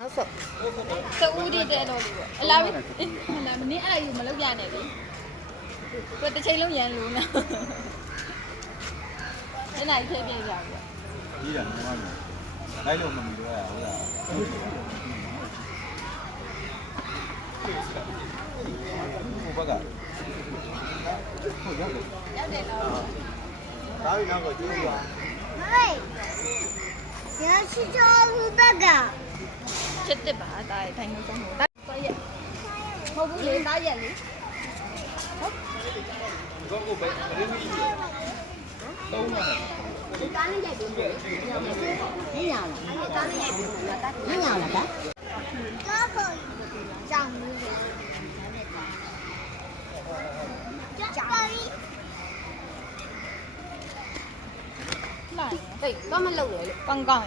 နောက်ဆုံးတူဦးတည်တဲ့တော့လို့ပေါ့အလားပဲဟလာမင်းအဲ့ဒါယူမလုပ်ပြနဲ့လေကိုတစ်ချိန်လုံးရန်လို့နော်အဲ့နိုင်ထဲပြကြဘူးကြီးတာညီမတို့လိုက်လို့မမီတော့ရဟုတ်လားဟိုဘက်ကဟုတ်ရောက်တယ်ရောက်တယ်တော့ဒါပြီးနောက်တော့ကျိုးပါမေရရှိချောဘူးဘက်က chết đi bà tại thành một con hồ tay vậy không cũng lấy tay vậy có cô gì đâu mà cái này nào là cái Đây, có mà lâu rồi. Con con.